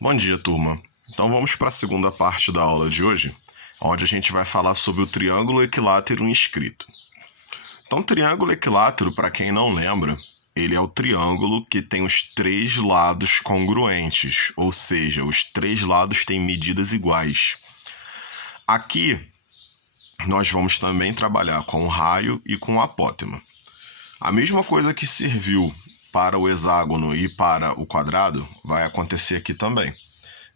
Bom dia, turma. Então vamos para a segunda parte da aula de hoje, onde a gente vai falar sobre o triângulo equilátero inscrito. Então, triângulo equilátero, para quem não lembra, ele é o triângulo que tem os três lados congruentes, ou seja, os três lados têm medidas iguais. Aqui, nós vamos também trabalhar com o raio e com o apótema. A mesma coisa que serviu para o hexágono e para o quadrado vai acontecer aqui também.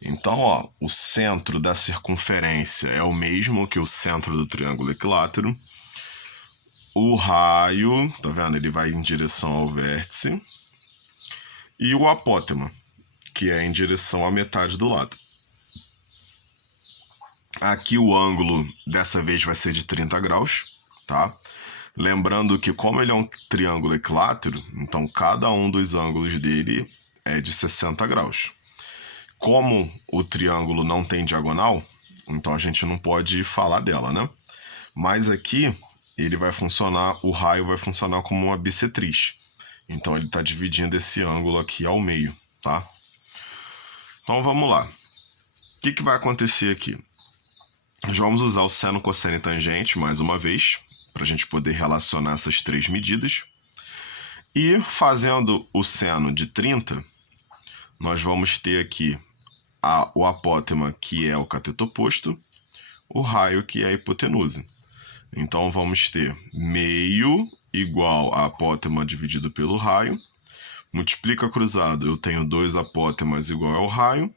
Então, o centro da circunferência é o mesmo que o centro do triângulo equilátero. O raio, tá vendo? Ele vai em direção ao vértice. E o apótema, que é em direção à metade do lado. Aqui o ângulo dessa vez vai ser de 30 graus, tá? Lembrando que como ele é um triângulo equilátero, então cada um dos ângulos dele é de 60 graus. Como o triângulo não tem diagonal, então a gente não pode falar dela, né? Mas aqui ele vai funcionar, o raio vai funcionar como uma bissetriz. Então ele está dividindo esse ângulo aqui ao meio, tá? Então vamos lá. O que vai acontecer aqui? Nós vamos usar o seno, cosseno e tangente mais uma vez, para a gente poder relacionar essas três medidas. E fazendo o seno de 30, nós vamos ter aqui o apótema, que é o cateto oposto, o raio, que é a hipotenusa. Então, vamos ter meio igual a apótema dividido pelo raio. Multiplica cruzado, eu tenho 2 apótemas igual ao raio.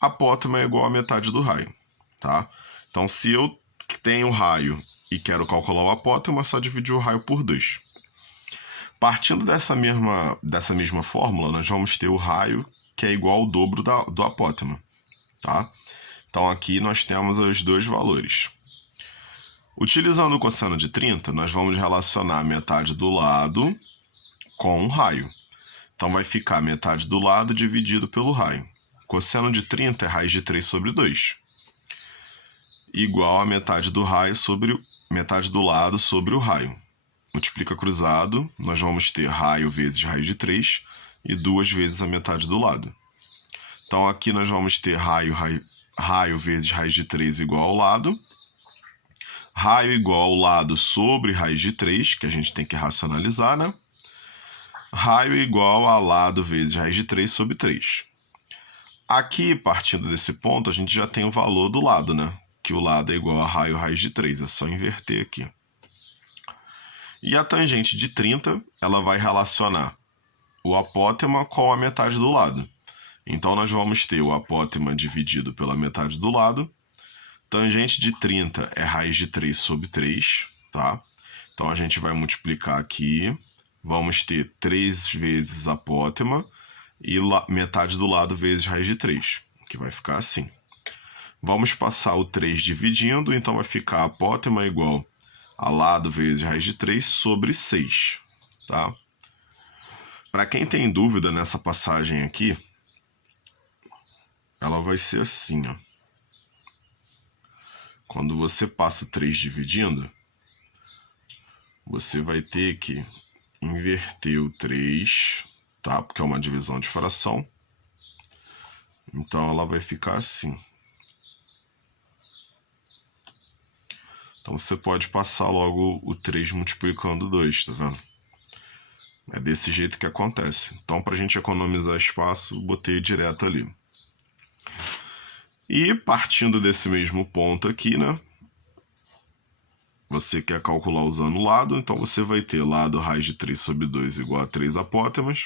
Apótema é igual a metade do raio, tá? Então, se eu tenho raio e quero calcular o apótema, é só dividir o raio por 2. Partindo dessa mesma fórmula, nós vamos ter o raio, que é igual ao dobro do apótema, tá? Então, aqui nós temos os dois valores. Utilizando o cosseno de 30, nós vamos relacionar a metade do lado com o raio. Então, vai ficar metade do lado dividido pelo raio. Cosseno de 30 é raiz de 3 sobre 2. Igual a metade do raio sobre metade do lado sobre o raio. Multiplica cruzado, nós vamos ter raio vezes raiz de 3 e 2 vezes a metade do lado. Então, aqui nós vamos ter raio vezes raiz de 3 igual ao lado. Raio igual ao lado sobre raiz de 3, que a gente tem que racionalizar, né? Raio igual a lado vezes raiz de 3 sobre 3. Aqui, partindo desse ponto, a gente já tem o valor do lado, né? Que o lado é igual a raio raiz de 3, é só inverter aqui. E a tangente de 30, ela vai relacionar o apótema com a metade do lado. Então, nós vamos ter o apótema dividido pela metade do lado. Tangente de 30 é raiz de 3 sobre 3, tá? Então, a gente vai multiplicar aqui. Vamos ter 3 vezes apótema e metade do lado vezes raiz de 3, que vai ficar assim. Vamos passar o 3 dividindo, então vai ficar apótema igual a lado vezes raiz de 3 sobre 6, tá? Para quem tem dúvida nessa passagem aqui, ela vai ser assim, ó. Quando você passa o 3 dividindo, você vai ter que inverter o 3, tá? Porque é uma divisão de fração. Então, ela vai ficar assim. Então, você pode passar logo o 3 multiplicando 2, tá vendo? É desse jeito que acontece. Então, para a gente economizar espaço, botei direto ali. E partindo desse mesmo ponto aqui, né? Você quer calcular usando o lado, então você vai ter lado raiz de 3 sobre 2 igual a 3 apótemas.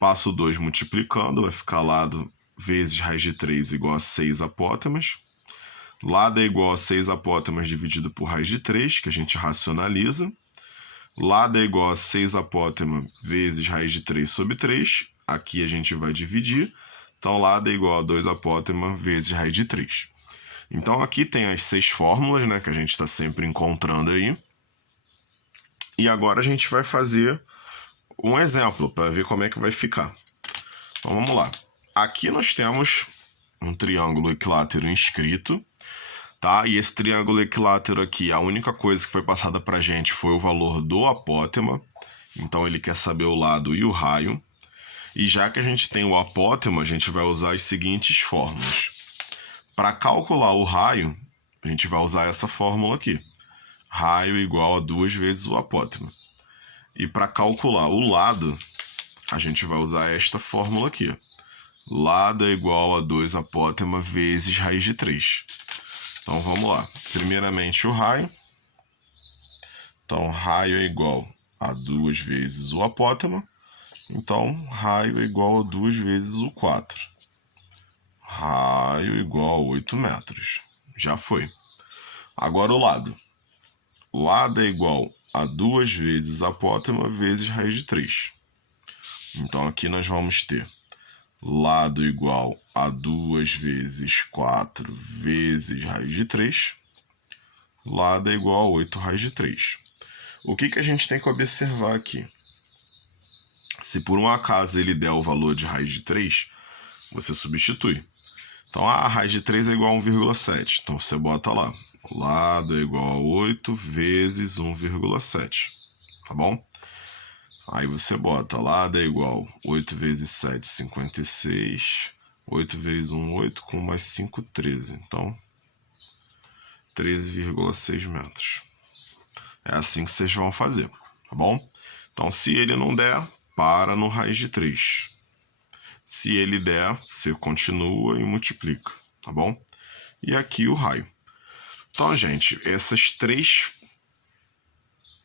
Passo 2 multiplicando, vai ficar lado vezes raiz de 3 igual a 6 apótemas. Lado é igual a 6 apótemas dividido por raiz de 3, que a gente racionaliza. Lado é igual a 6 apótemas vezes raiz de 3 sobre 3. Aqui a gente vai dividir. Então, lado é igual a 2 apótemas vezes raiz de 3. Então, aqui tem as 6 fórmulas, né, que a gente está sempre encontrando aí. E agora a gente vai fazer um exemplo para ver como é que vai ficar. Então, vamos lá. Aqui nós temos um triângulo equilátero inscrito, tá? E esse triângulo equilátero aqui, a única coisa que foi passada para a gente foi o valor do apótema. Então, ele quer saber o lado e o raio. E já que a gente tem o apótema, a gente vai usar as seguintes fórmulas. Para calcular o raio, a gente vai usar essa fórmula aqui. Raio igual a 2 vezes o apótema. E para calcular o lado, a gente vai usar esta fórmula aqui. Lado é igual a 2 apótema vezes raiz de 3. Então vamos lá. Primeiramente o raio. Então raio é igual a 2 vezes o apótema. Então raio é igual a 2 vezes o 4. Raio igual a 8 metros. Já foi. Agora o lado. Lado é igual a 2 vezes apótema vezes raiz de 3. Então aqui nós vamos ter lado igual a 2 vezes 4 vezes raiz de 3. Lado é igual a 8 raiz de 3. O que a gente tem que observar aqui? Se por um acaso ele der o valor de raiz de 3, você substitui. Então a raiz de 3 é igual a 1,7. Então você bota lá. Lado é igual a 8 vezes 1,7. Tá bom? Aí você bota lado é igual a 8 vezes 7, 56. 8 vezes 1, 8, com mais 5, 13. Então, 13,6 metros. É assim que vocês vão fazer, tá bom? Então, se ele não der, para no raiz de 3. Se ele der, você continua e multiplica, tá bom? E aqui o raio. Então, gente, essas três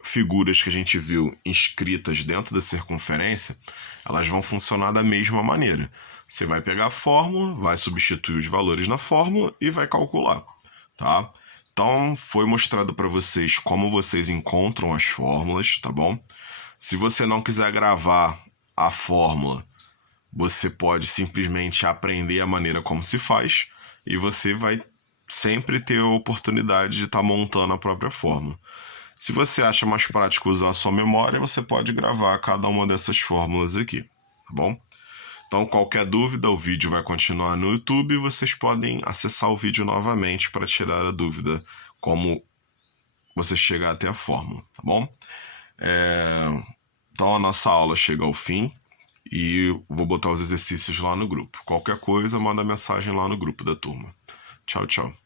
figuras que a gente viu inscritas dentro da circunferência, elas vão funcionar da mesma maneira. Você vai pegar a fórmula, vai substituir os valores na fórmula e vai calcular, tá? Então, foi mostrado para vocês como vocês encontram as fórmulas, tá bom? Se você não quiser gravar a fórmula, você pode simplesmente aprender a maneira como se faz e você vai sempre ter a oportunidade de estar montando a própria fórmula. Se você acha mais prático usar a sua memória, você pode gravar cada uma dessas fórmulas aqui, tá bom? Então, qualquer dúvida, o vídeo vai continuar no YouTube e vocês podem acessar o vídeo novamente para tirar a dúvida como você chegar até a fórmula, tá bom? Então, a nossa aula chega ao fim e vou botar os exercícios lá no grupo. Qualquer coisa, manda mensagem lá no grupo da turma. Tchau, tchau.